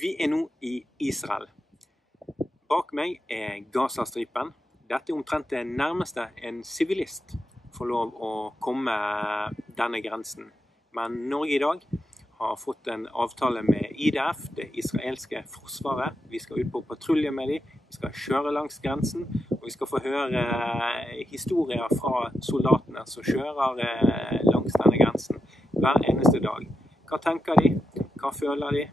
Vi er nå i Israel. Bak meg er Gaza-stripen. Dette er omtrent det nærmeste en sivilist får lov å komme denne grensen. Men Norge i dag har fått en avtale med IDF, det israelske forsvaret. Vi skal ut på patrulje med dem, vi skal kjøre langs grensen, og vi skal få høre historier fra soldatene som kjører langs denne grensen hver eneste dag. Hva tenker de? Hva føler de?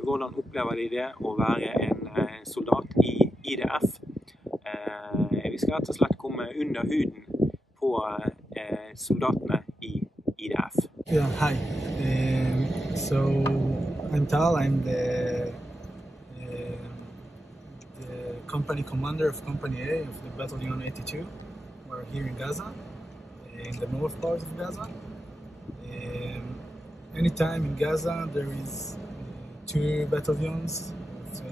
Hvordan opplever de det å være en soldat i IDF? Vi skal rett og slett komme under huden på soldatene i IDF. Yeah, hi. So I'm Tal. I'm the company commander of Company A of the Battalion 82. We're here in Gaza, in the north part of Gaza. Anytime in Gaza there is two battalions,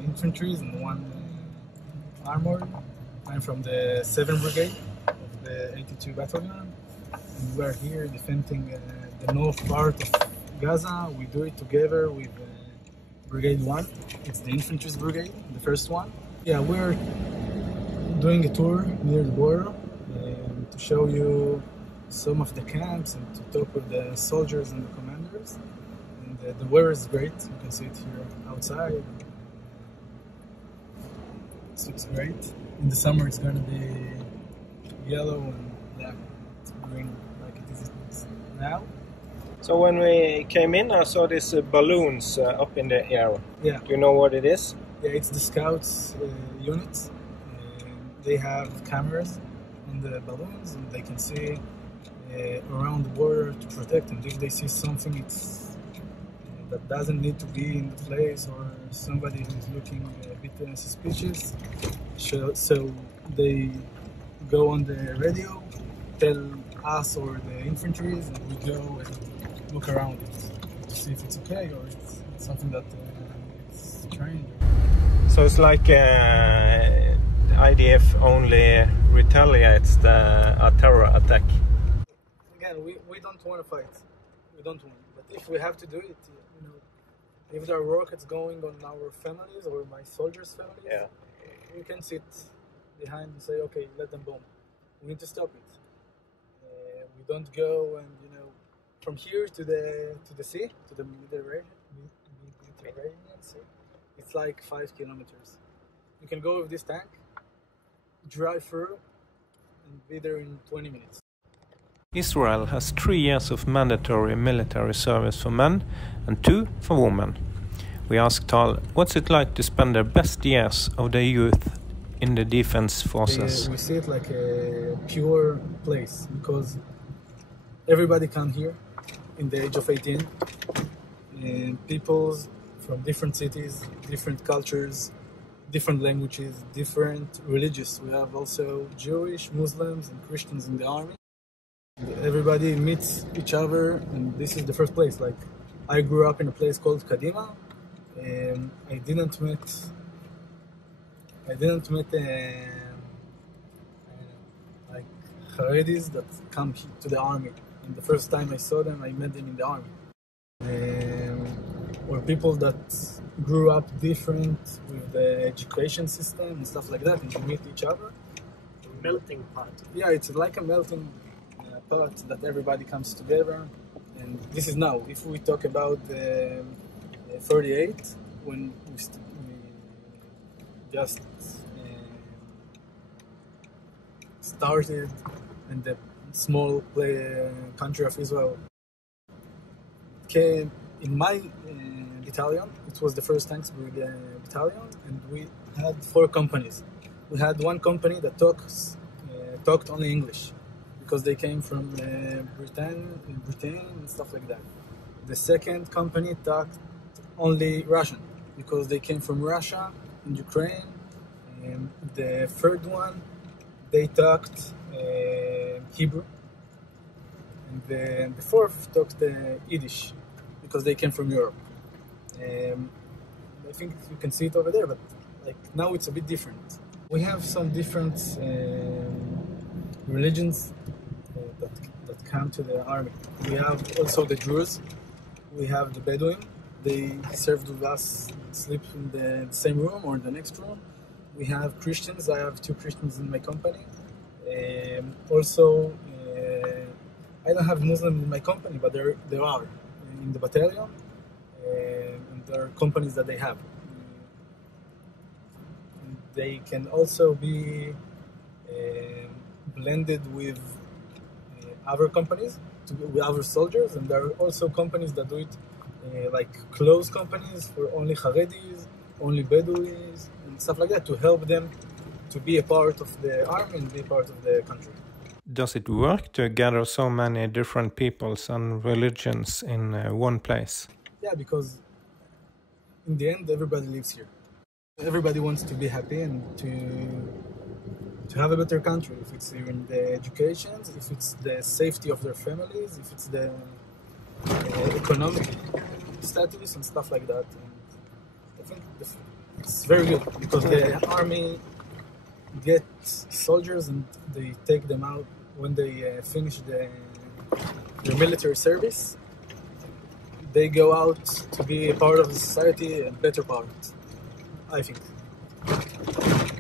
infantry and one armored. I'm from the 7th Brigade of the 82 Battalion, and we're here defending the north part of Gaza. We do it together with Brigade 1. It's the infantry's brigade, the first one. Yeah, we're doing a tour near the border to show you some of the camps and to talk with the soldiers and the commanders. And the weather is great. You can see it here outside. So it's great. In the summer it's going to be yellow and black, green like it is now. So when we came in, I saw these balloons up in the air. Yeah. Do you know what it is? Yeah, it's the scouts unit. They have cameras on the balloons and they can see around the border to protect, and if they see something that doesn't need to be in the place, or somebody who's looking a bit suspicious, so they go on the radio, tell us or the infantry, and we go and look around it to see if it's okay or it's something that it's strange. So it's like IDF only retaliates a terror attack. Again, we don't want to fight. We don't want. But if we have to do it, you know, if there are rockets going on our families or my soldiers' families, yeah, we can sit behind and say, okay, let them bomb. We need to stop it. We don't go and, you know, from here to the sea, to the Mediterranean Sea. It's like 5 kilometers. You can go with this tank, drive through, and be there in 20 minutes. Israel has 3 years of mandatory military service for men and 2 for women. We asked Tal, what's it like to spend the best years of the youth in the defense forces? We see it like a pure place because everybody come here in the age of 18, and peoples from different cities, different cultures, different languages, different religions. We have also Jewish, Muslims and Christians in the army. Everybody meets each other, and this is the first place. Like, I grew up in a place called Kadima, and I didn't met like Haredis that come to the army. And the first time I saw them, I met them in the army. Or people that grew up different with the education system and stuff like that, and you meet each other. Melting pot. Yeah, it's like a melting pot that everybody comes together. And this is now. If we talk about 38, when we just started in the small country of Israel, came in my battalion. It was the 1st Tanks Battalion, and we had 4 companies. We had one company that talked only English, because they came from Britain and stuff like that. The 2nd company talked only Russian, because they came from Russia and Ukraine. And the 3rd one, they talked Hebrew. And the 4th talked Yiddish, because they came from Europe. I think you can see it over there, but like now it's a bit different. We have some different religions that come to the army. We have also the Druze, we have the Bedouin, they served with us, sleep in the same room or the next room. We have Christians. I have 2 Christians in my company. Also, I don't have Muslims in my company, but there are in the battalion, and there are companies that they have. And they can also be blended with other companies, with other soldiers, and there are also companies that do it like closed companies for only Haredis, only Bedouis, and stuff like that, to help them to be a part of the army and be part of the country. Does it work to gather so many different peoples and religions in one place? Yeah, because in the end, everybody lives here. Everybody wants to be happy and to have a better country. If it's in the education, if it's the safety of their families, if it's the economic status and stuff like that. And I think it's very good because the army gets soldiers and they take them out when they finish their military service. They go out to be a part of the society, a better part, I think.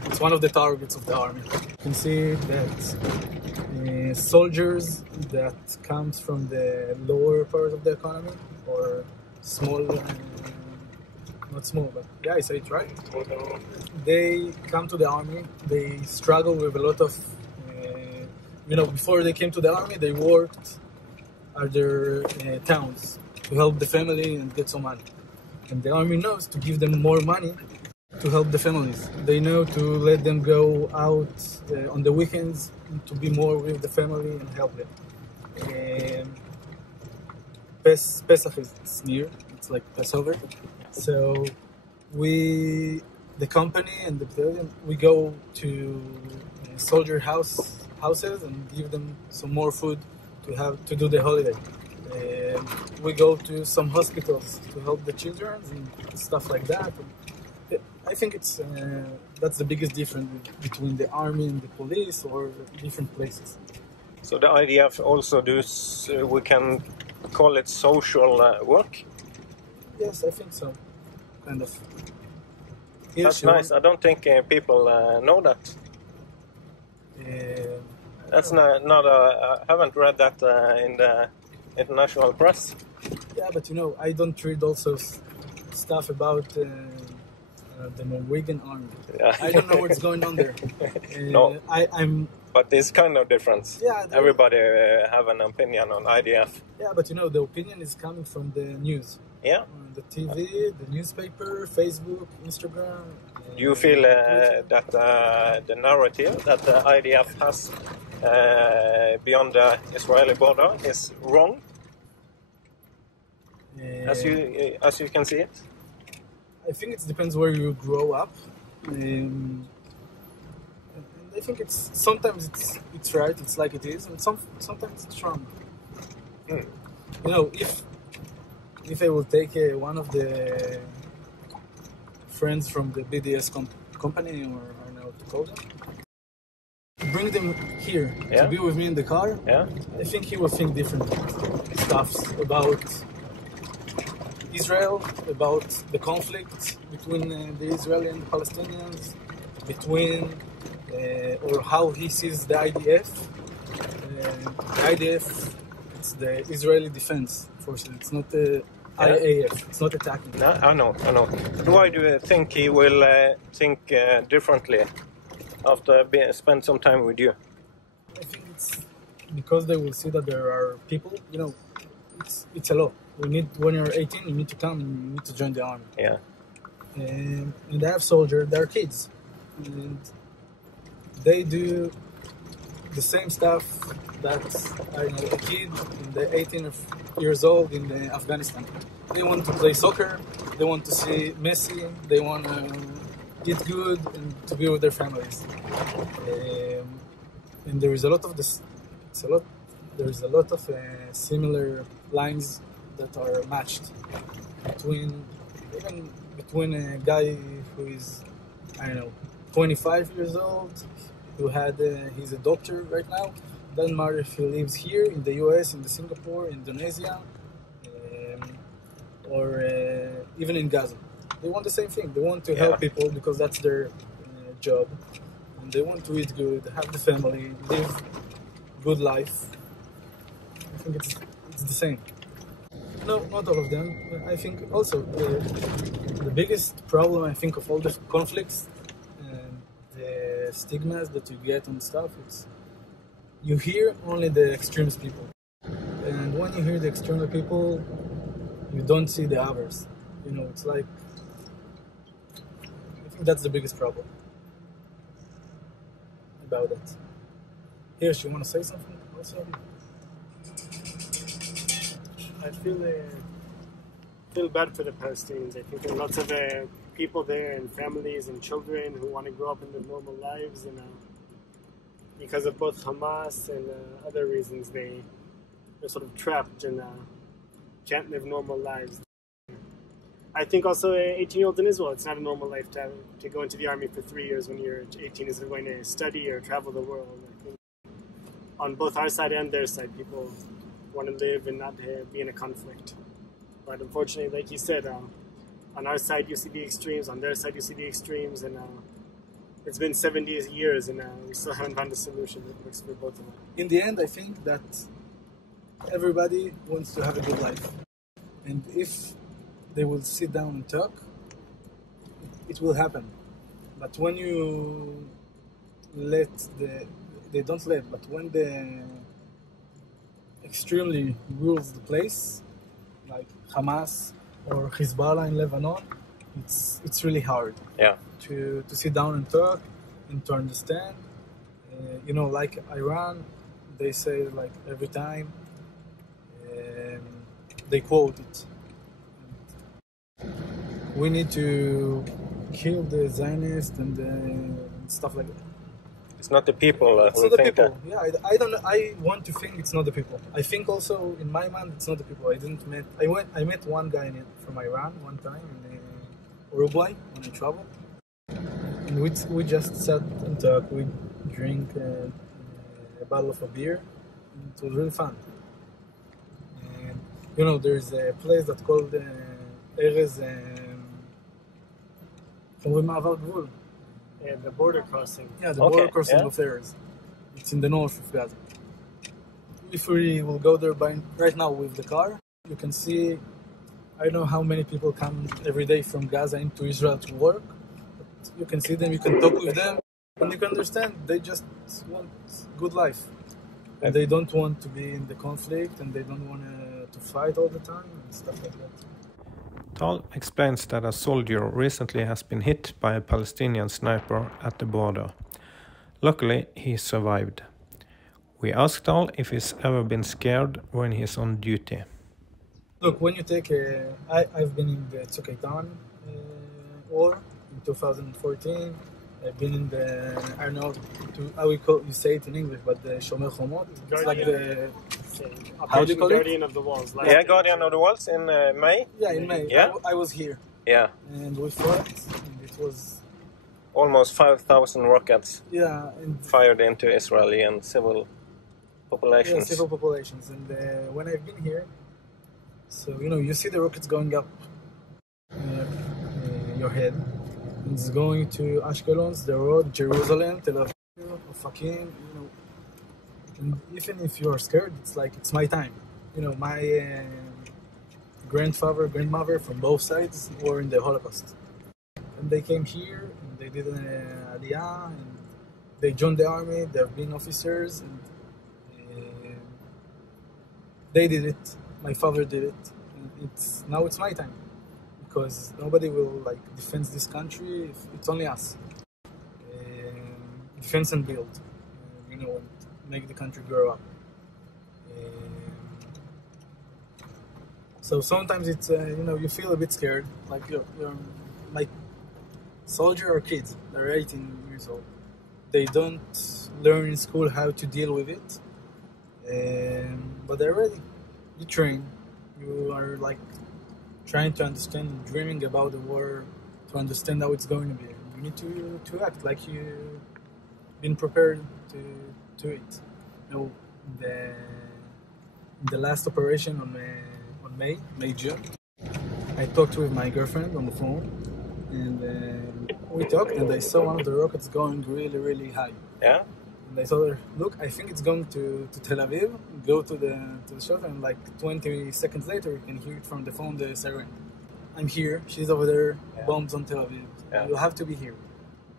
It's one of the targets of the army. You can see that soldiers that comes from the lower part of the economy, or small, not small, but yeah, I say it right. They come to the army, they struggle with a lot of, before they came to the army, they worked at their towns to help the family and get some money. And the army knows to give them more money to help the families. They know to let them go out on the weekends to be more with the family and help them. Pesach is near, it's like Passover. So the company and the battalion, we go to soldier houses and give them some more food to do the holiday. We go to some hospitals to help the children and stuff like that. I think that's the biggest difference between the army and the police or different places. So the IDF also does, we can call it social work? Yes, I think so, kind of. That's nice. I don't think people know that. That's not I haven't read that in the international press. Yeah, but I don't read also stuff about the Norwegian army. Yeah. I don't know what's going on there. No. I'm. But there's kind of difference. Yeah. Everybody have an opinion on IDF. Yeah, but the opinion is coming from the news. Yeah. The TV, the newspaper, Facebook, Instagram. Do you feel that the narrative that the IDF has beyond the Israeli border is wrong? As you can see it? I think it depends where you grow up. And I think sometimes it's right, it's like it is, and sometimes it's wrong. If I will take one of the friends from the BDS company, or I don't know what to call them, bring them here to be with me in the car, I think he will think different stuff about Israel, about the conflict between the Israeli and the Palestinians, or how he sees the IDF. The IDF, it's the Israeli Defense Forces, it's not the IAF, it's not attacking. No, I know. Why do you think he will think differently after spend some time with you? I think it's because they will see that there are people, it's a law. When you're 18, you need to come and you need to join the army. Yeah. And they have soldiers, they're kids. And they do the same stuff that a kid in the 18 years old in Afghanistan. They want to play soccer, they want to see Messi, they want to eat good and to be with their families. And there is a lot of this. There is a lot of similar lines that are matched between a guy who is 25 years old, who he's a doctor right now. Doesn't matter if he lives here in the US, in Singapore, Indonesia. or even in Gaza. They want the same thing. They want to help people because that's their job. And they want to eat good, have the family, live good life. I think it's the same. No, not all of them. I think also the biggest problem, I think, of all the conflicts and the stigmas that you get and stuff, it's you hear only the extremist people. And when you hear the extremist people, you don't see the others. You know, it's like, I think that's the biggest problem about that. Hersh, you want to say something also? I feel bad for the Palestinians. I think there are lots of people there and families and children who want to grow up in their normal lives, and because of both Hamas and other reasons, they're sort of trapped and can't live normal lives. I think also 18-year-olds in Israel, it's not a normal life to go into the army for 3 years when you're 18 is going to study or travel the world. I think on both our side and their side, people want to live and not be in a conflict. But unfortunately, like you said, on our side you see the extremes, on their side you see the extremes, and it's been 70 years and we still haven't found a solution that works for both of them. In the end, I think that everybody wants to have a good life. And if they will sit down and talk, it will happen. But when you but when the extremely rules the place, like Hamas or Hezbollah in Lebanon, it's really hard to sit down and talk and to understand. You know, like Iran, they say like every time, they quote it. We need to kill the Zionists and stuff like that. It's not the people It's who not the think people. that. Yeah, I don't. I want to think it's not the people. I think also in my mind it's not the people. I met one guy from Iran one time in Uruguay when I traveled, and we just sat and talked. We drink a bottle of a beer. And it was really fun. And you know, there's a place that's called Erez. The border crossing. Yeah, the border crossing of Erez. It's in the north of Gaza. If we will go there right now with the car, you can see, I don't know how many people come every day from Gaza into Israel to work. But you can see them, you can talk with them, and you can understand they just want good life. And they don't want to be in the conflict, and they don't want to fight all the time and stuff like that. Tal explains that a soldier recently has been hit by a Palestinian sniper at the border. Luckily, he survived. We asked Tal if he's ever been scared when he's on duty. Look, when you take I've been in the Tzuk Eitan war in 2014. I've been in the, I don't know how you say it in English, but the Shomer Chomot. It's like the, how do you call it? Guardian of the Walls. Yeah, Guardian of the Walls in May. Yeah, in May. Yeah. I was here. Yeah. And we fought, and it was almost 5,000 rockets and fired into Israeli and civil populations. Yeah, civil populations. And when I've been here, so you know, you see the rockets going up your head. It's going to Ashkelon, the road, Jerusalem, Tel Aviv, Ofakim, you know. And even if you are scared, it's like, it's my time. You know, my grandmother from both sides were in the Holocaust. And they came here, and they did an aliyah, and they joined the army, they have been officers, and they did it. My father did it. And now it's my time. Because nobody will like defend this country if it's only us. Defense and build, you know, and make the country grow up. So sometimes it's you know, you feel a bit scared, like you're like soldier or kids. They're 18 years old. They don't learn in school how to deal with it, but they're ready. You train. You are like trying to understand, dreaming about the war, to understand how it's going to be. You need to act like you've been prepared to it. You know, the last operation on May, June, I talked with my girlfriend on the phone, and we talked, and I saw one of the rockets going really, really high. Yeah? And I told her, look, I think it's going to Tel Aviv, go to the shelter, and like 20 seconds later, you can hear it from the phone, the siren. I'm here, she's over there, bombs on Tel Aviv. Yeah. You have to be here.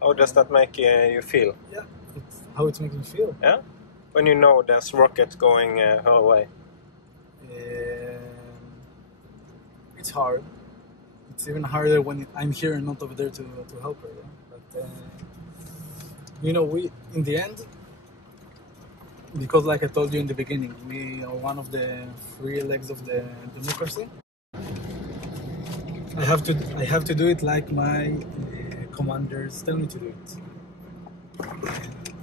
How does that make you feel? Yeah, it's how it makes me feel. Yeah? When you know there's rockets going her way? It's hard. It's even harder when I'm here and not over there to help her. Yeah? But you know, we in the end, because like I told you in the beginning, we are one of the three legs of the democracy. I have to do it like my commanders tell me to do it.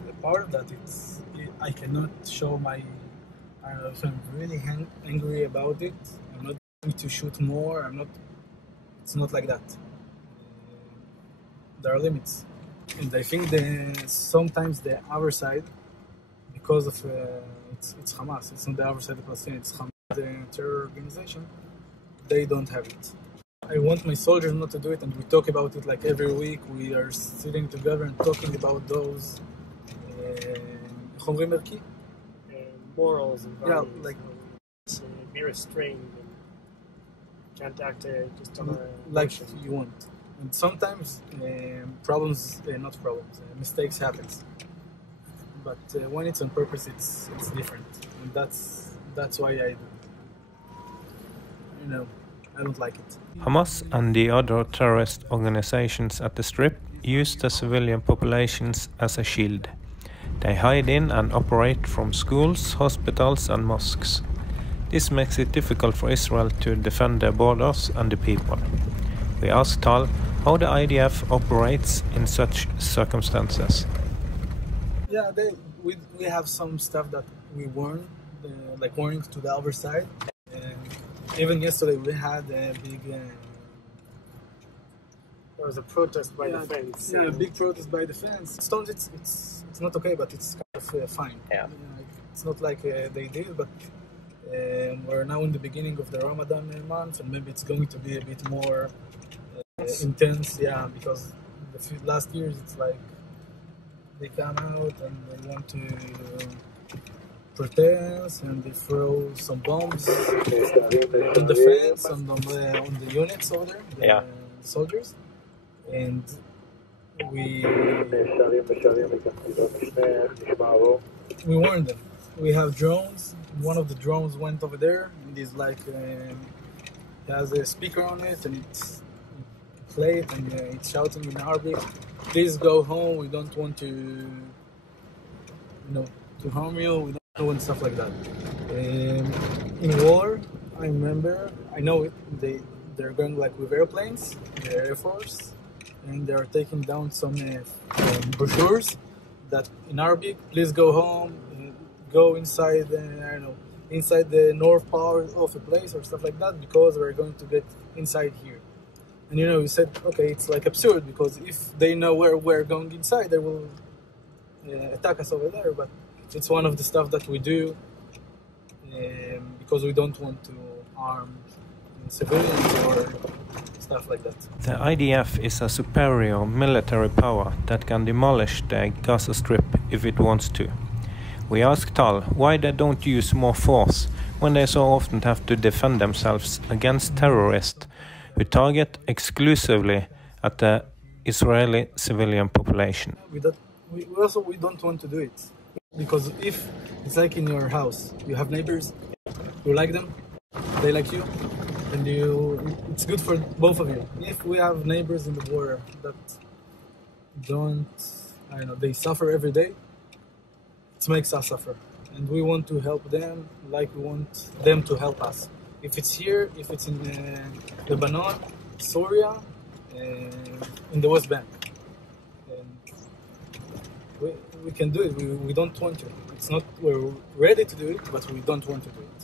The part of that I cannot show my. If I'm really angry about it, I'm not going to shoot more. It's not like that. There are limits, and I think sometimes the other side, because of it's Hamas. It's not the other side of Palestine. It's Hamas, the terror organization. They don't have it. I want my soldiers not to do it, and we talk about it like every week. We are sitting together and talking about those. Morals and values. Yeah, like be restrained and can't act just on a like emotion. you want. And sometimes mistakes happens. But when it's on purpose, it's different, and that's why I don't like it. Hamas and the other terrorist organizations at the Strip use the civilian populations as a shield. They hide in and operate from schools, hospitals and mosques. This makes it difficult for Israel to defend their borders and the people. We asked Tal how the IDF operates in such circumstances. Yeah, we have some stuff that we warn, like warnings to the other side. Even yesterday we had a big... there was a protest by the fence. Yeah, a big protest by the fence. Stones, it's not okay, but it's kind of fine. Yeah. It's not like they did, but we're now in the beginning of the Ramadan month, and maybe it's going to be a bit more intense. Yeah, because the last years it's like they come out and they want to protest, and they throw some bombs on the fence and on the units over there, the soldiers, and we warn them. We have drones. One of the drones went over there, and is like it has a speaker on it, and it's played, and it's shouting in Arabic, "Please go home. We don't want to harm you. We don't want stuff like that." In war, I know it. They're going like with airplanes, the Air Force, and they are taking down some brochures that in Arabic, "Please go home, go inside, inside the north part of a place," or stuff like that, because we're going to get inside here. And we said, okay, it's like absurd, because if they know where we're going inside, they will attack us over there. But it's one of the stuff that we do because we don't want to harm civilians or stuff like that. The IDF is a superior military power that can demolish the Gaza Strip if it wants to. We asked Tal why they don't use more force when they so often have to defend themselves against terrorists who target exclusively at the Israeli civilian population. We don't want to do it, because if it's like in your house, you have neighbors, you like them, they like you, and it's good for both of you. If we have neighbors in the border that they suffer every day, it makes us suffer, and we want to help them like we want them to help us. If it's here, if it's in Lebanon, Syria, in the West Bank, and we can do it. We don't want to. It's not we're ready to do it, but we don't want to do it.